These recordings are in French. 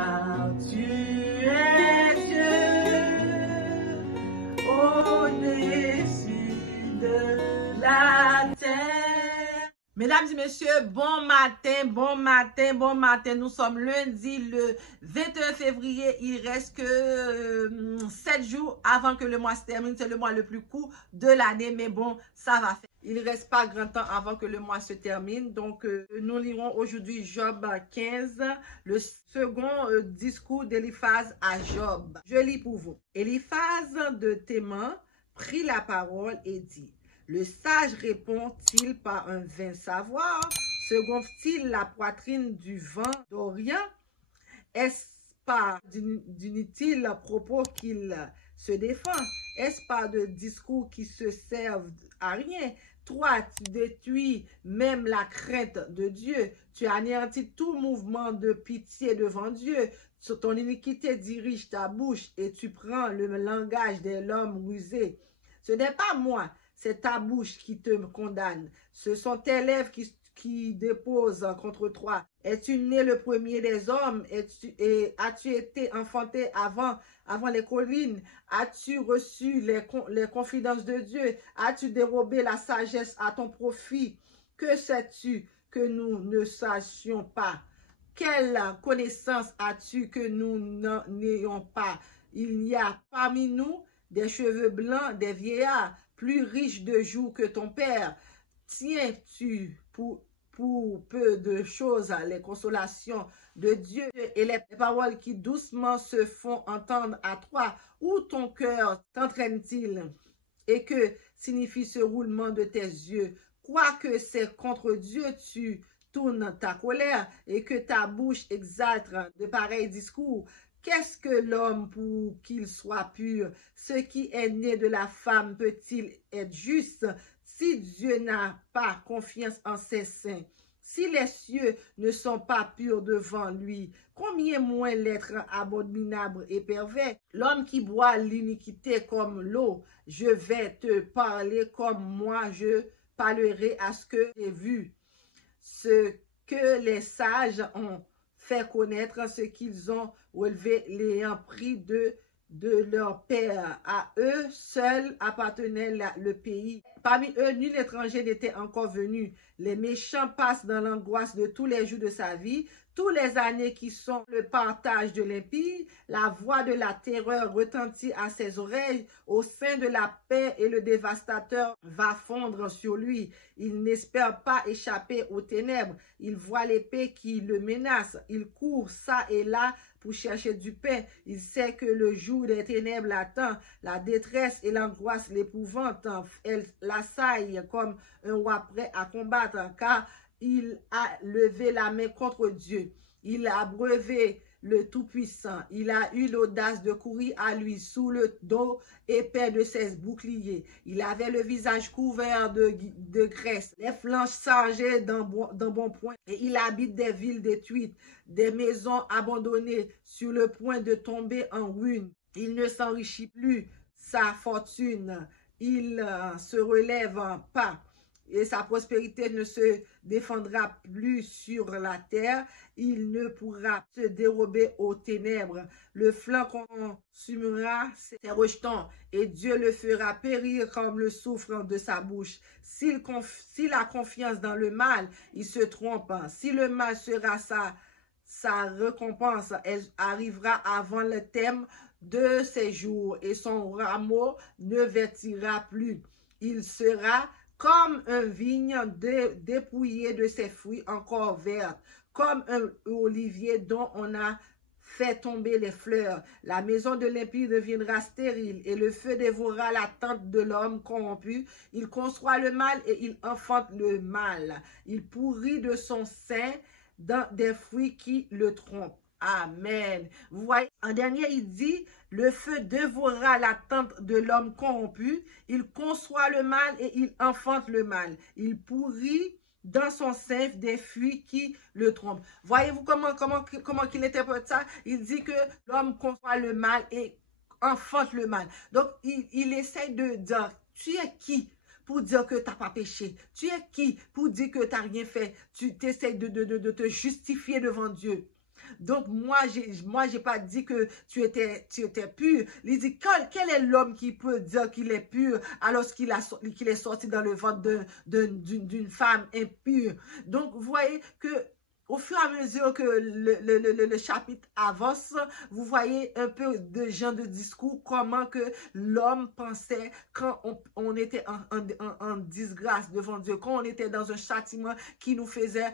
car tu es Dieu, au-dessus de la terre. Mesdames et messieurs, bon matin, bon matin, bon matin. Nous sommes lundi le 21 février. Il reste que 7 jours avant que le mois se termine. C'est le mois le plus court de l'année, mais bon, ça va faire. Il ne reste pas grand temps avant que le mois se termine. Donc, nous lirons aujourd'hui Job 15, le second discours d'Éliphaz à Job. Je lis pour vous. Éliphaz de Théman prit la parole et dit: le sage répond-il par un vain savoir? Se gonfle-t-il la poitrine du vent d'Orient? Est-ce par d'inutiles propos qu'il se défend? Est-ce par de discours qui se servent à rien? Toi, tu détruis même la crainte de Dieu. Tu anéantis tout mouvement de pitié devant Dieu. Sur ton iniquité dirige ta bouche et tu prends le langage de l'homme rusé. Ce n'est pas moi, c'est ta bouche qui te condamne. Ce sont tes lèvres qui déposent contre toi. Es-tu né le premier des hommes? As-tu été enfanté avant les collines? As-tu reçu les confidences de Dieu? As-tu dérobé la sagesse à ton profit? Que sais-tu que nous ne sachions pas? Quelle connaissance as-tu que nous n'ayons pas? Il y a parmi nous des cheveux blancs, des vieillards, plus riches de jours que ton père. Tiens-tu pour peu de choses les consolations de Dieu et les paroles qui doucement se font entendre à toi? Où ton cœur t'entraîne-t-il? Et que signifie ce roulement de tes yeux? Quoique c'est contre Dieu tu tournes ta colère et que ta bouche exalte de pareils discours. Qu'est-ce que l'homme pour qu'il soit pur? Ce qui est né de la femme peut-il être juste? Si Dieu n'a pas confiance en ses saints, si les cieux ne sont pas purs devant lui, combien moins l'être abominable et pervers? L'homme qui boit l'iniquité comme l'eau, je vais te parler comme moi je parlerai à ce que j'ai vu. Ce que les sages ont fait connaître, ce qu'ils ont relevé, l'ayant pris de leur père. À eux seuls appartenait le pays. Parmi eux, nul étranger n'était encore venu. Les méchants passent dans l'angoisse de tous les jours de sa vie. Tous les années qui sont le partage de l'impie, la voix de la terreur retentit à ses oreilles. Au sein de la paix et le dévastateur va fondre sur lui. Il n'espère pas échapper aux ténèbres. Il voit l'épée qui le menace. Il court ça et là pour chercher du pain. Il sait que le jour des ténèbres l'attend. La détresse et l'angoisse l'épouvante. Elle l'assaille comme un roi prêt à combattre, car il a levé la main contre Dieu. Il a brevé le Tout-Puissant. Il a eu l'audace de courir à lui sous le dos épais de ses boucliers. Il avait le visage couvert de graisse, les flancs chargés d'un bon point. Et il habite des villes détruites, des maisons abandonnées sur le point de tomber en ruine. Il ne s'enrichit plus sa fortune. Il se relève pas. Et sa prospérité ne se défendra plus sur la terre. Il ne pourra se dérober aux ténèbres. Le flanc consumera ses rejetons et Dieu le fera périr comme le soufre de sa bouche. S'il a confiance dans le mal, il se trompe. Si le mal sera sa récompense, elle arrivera avant le terme de ses jours et son rameau ne vertira plus. Il sera comme un vigne dépouillé de ses fruits encore vertes, comme un olivier dont on a fait tomber les fleurs. La maison de l'impie deviendra stérile et le feu dévorera la tente de l'homme corrompu. Il conçoit le mal et il enfante le mal. Il pourrit de son sein dans des fruits qui le trompent. Amen. Vous voyez, en dernier, il dit, le feu dévorera la tente de l'homme corrompu. Il conçoit le mal et il enfante le mal. Il pourrit dans son sein des fruits qui le trompent. Voyez-vous comment qu'il interprète ça? Il dit que l'homme conçoit le mal et enfante le mal. Donc, il essaie de dire, tu es qui pour dire que tu n'as pas péché? Tu es qui pour dire que tu n'as rien fait? Tu essaies de te justifier devant Dieu. Donc, moi, j'ai pas dit que tu étais pur. Il dit, quel est l'homme qui peut dire qu'il est pur alors qu'il est sorti dans le ventre d'une femme impure? Donc, vous voyez que au fur et à mesure que le chapitre avance, vous voyez un peu de genre de discours, comment que l'homme pensait quand on était en disgrâce devant Dieu, quand on était dans un châtiment qui nous faisait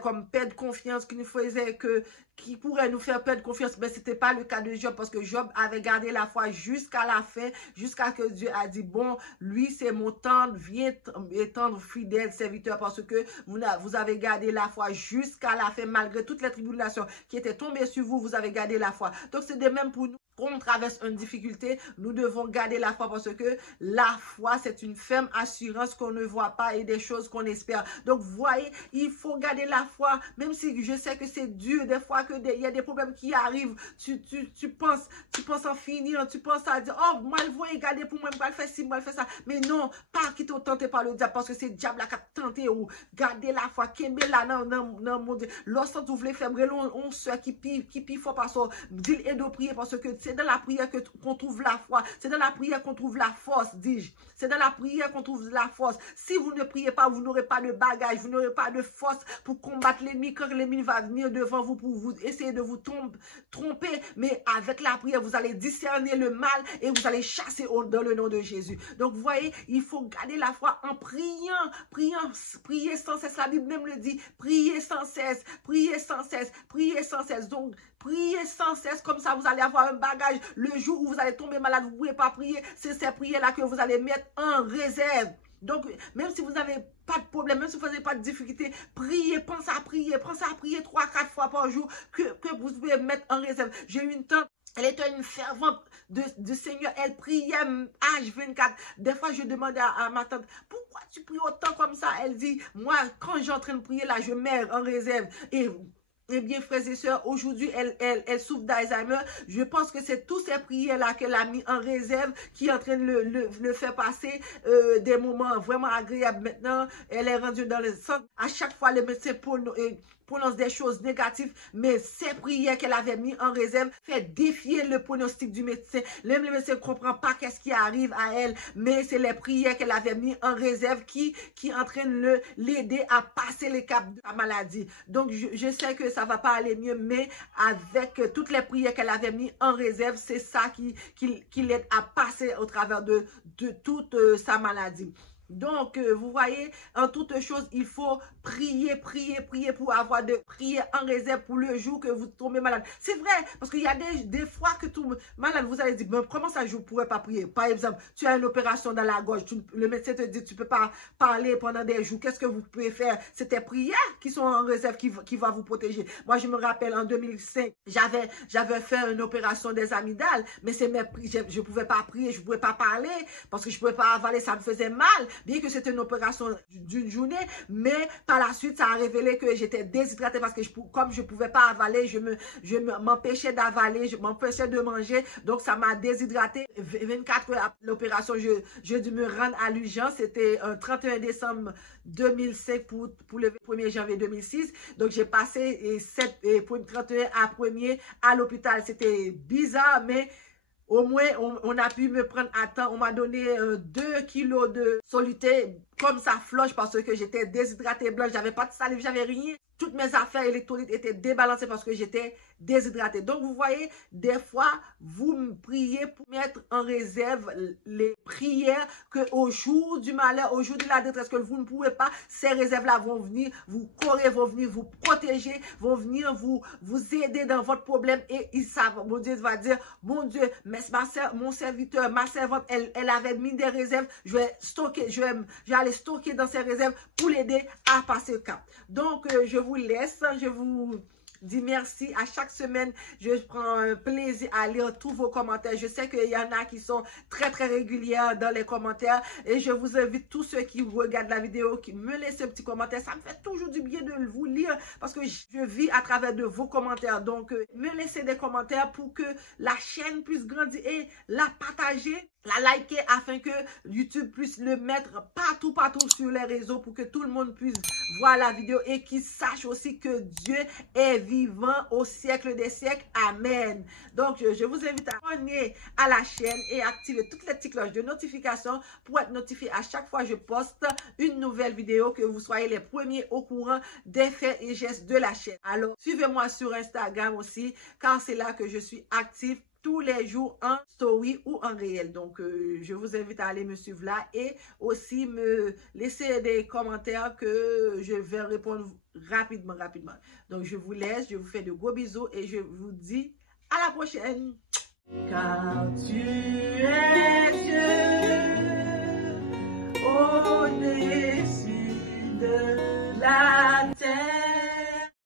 comme perdre confiance, qui pourrait nous faire perdre confiance, mais ce n'était pas le cas de Job, parce que Job avait gardé la foi jusqu'à la fin, jusqu'à que Dieu a dit, bon, lui c'est mon tendre, viens étendre fidèle serviteur, parce que vous avez gardé la foi jusqu'à la fin, malgré toutes les tribulations qui étaient tombées sur vous, vous avez gardé la foi. Donc c'est de même pour nous. Quand on traverse une difficulté, nous devons garder la foi, parce que la foi, c'est une ferme assurance qu'on ne voit pas et des choses qu'on espère. Donc, vous voyez, il faut garder la foi, même si je sais que c'est dur, des fois il y a des problèmes qui arrivent, tu penses en finir, tu penses à dire, oh, moi, je vais garder pour moi, je vais faire ci, je vais faire ça. Mais non, pas quitter tenté par le diable, parce que c'est le diable qui a tenté ou garder la foi, qui est là, non, mon Dieu. Lorsque vous voulez faire brûler, on se qui pire fort, parce que dit et de prier, parce que c'est dans la prière qu'on trouve la foi. C'est dans la prière qu'on trouve la force, dis-je. C'est dans la prière qu'on trouve la force. Si vous ne priez pas, vous n'aurez pas de bagage, vous n'aurez pas de force pour combattre l'ennemi quand l'ennemi va venir devant vous pour vous essayer de vous tromper. Mais avec la prière, vous allez discerner le mal et vous allez chasser dans le nom de Jésus. Donc, vous voyez, il faut garder la foi en priant, prier sans cesse. La Bible même le dit, priez sans cesse, priez sans cesse, priez sans cesse. Donc, priez sans cesse, comme ça vous allez avoir un bagage. Le jour où vous allez tomber malade, vous ne pouvez pas prier. C'est ces prières-là que vous allez mettre en réserve. Donc, même si vous n'avez pas de problème, même si vous n'avez pas de difficulté, priez, pensez à prier 3-4 fois par jour que vous pouvez mettre en réserve. J'ai eu une tante, elle était une fervente du Seigneur, elle priait H24. Des fois, je demandais à ma tante, pourquoi tu pries autant comme ça? Elle dit, moi, quand j'ai en train de prier là, je mets en réserve. Eh bien, frères et sœurs, aujourd'hui, elle souffre d'Alzheimer. Je pense que c'est tous ces prières-là qu'elle a mis en réserve qui est en train de le faire passer des moments vraiment agréables. Maintenant, elle est rendue dans le centre. À chaque fois, le médecin prononce des choses négatives, mais ces prières qu'elle avait mis en réserve fait défier le pronostic du médecin. Même le médecin ne comprend pas qu'est-ce qui arrive à elle, mais c'est les prières qu'elle avait mis en réserve qui entraînent l'aider à passer les caps de la maladie. Donc, je sais que ça va pas aller mieux, mais avec toutes les prières qu'elle avait mis en réserve, c'est ça qui l'aide à passer au travers de toute sa maladie. Donc, vous voyez, en toute chose, il faut prier pour avoir de prières en réserve pour le jour que vous tombez malade. C'est vrai, parce qu'il y a des fois que tout malade, vous allez dire, mais comment ça, je ne pourrais pas prier? Par exemple, tu as une opération dans la gorge, le médecin te dit, tu ne peux pas parler pendant des jours. Qu'est-ce que vous pouvez faire? C'est tes prières qui sont en réserve qui va vous protéger. Moi, je me rappelle, en 2005, j'avais fait une opération des amygdales, mais je ne pouvais pas prier, je ne pouvais pas parler, parce que je ne pouvais pas avaler, ça me faisait mal. Bien que c'était une opération d'une journée, mais par la suite, ça a révélé que j'étais déshydratée parce que comme je ne pouvais pas avaler, je m'empêchais d'avaler, je m'empêchais de manger, donc ça m'a déshydratée. 24 heures après l'opération, j'ai dû me rendre à l'urgence. C'était un 31 décembre 2005 pour le 1er janvier 2006. Donc, j'ai passé 31 à 1er à l'hôpital. C'était bizarre, mais au moins, on a pu me prendre à temps. On m'a donné 2 kilos de soluté comme ça floche parce que j'étais déshydratée blanche. J'avais pas de salive, j'avais rien. Toutes mes affaires électroniques étaient débalancées parce que j'étais déshydratée. Donc, vous voyez, des fois, vous me priez pour mettre en réserve les prières qu'au jour du malheur, au jour de la détresse, que vous ne pouvez pas, ces réserves-là vont venir vous corriger, vont venir vous protéger, vont venir vous aider dans votre problème et ils savent, mon Dieu va dire, mon Dieu, mon serviteur, ma servante, elle avait mis des réserves, je vais aller stocker dans ces réserves pour l'aider à passer le cap. Donc, je vous laisse, dis merci. À chaque semaine, je prends un plaisir à lire tous vos commentaires. Je sais qu'il y en a qui sont très, très réguliers dans les commentaires. Et je vous invite, tous ceux qui regardent la vidéo, qui me laissent un petit commentaire. Ça me fait toujours du bien de vous lire parce que je vis à travers de vos commentaires. Donc, me laissez des commentaires pour que la chaîne puisse grandir et la partager, la liker afin que YouTube puisse le mettre partout sur les réseaux pour que tout le monde puisse voir la vidéo et qu'il sache aussi que Dieu est vivant au siècle des siècles. Amen. Donc, je vous invite à abonner à la chaîne et activer toutes les petites cloches de notification pour être notifié à chaque fois que je poste une nouvelle vidéo, que vous soyez les premiers au courant des faits et gestes de la chaîne. Alors, suivez-moi sur Instagram aussi, car c'est là que je suis active tous les jours en story ou en réel. Donc, je vous invite à aller me suivre là et aussi me laisser des commentaires que je vais répondre rapidement. Donc, je vous laisse, je vous fais de gros bisous et je vous dis à la prochaine. Car tu es Dieu au-dessus de la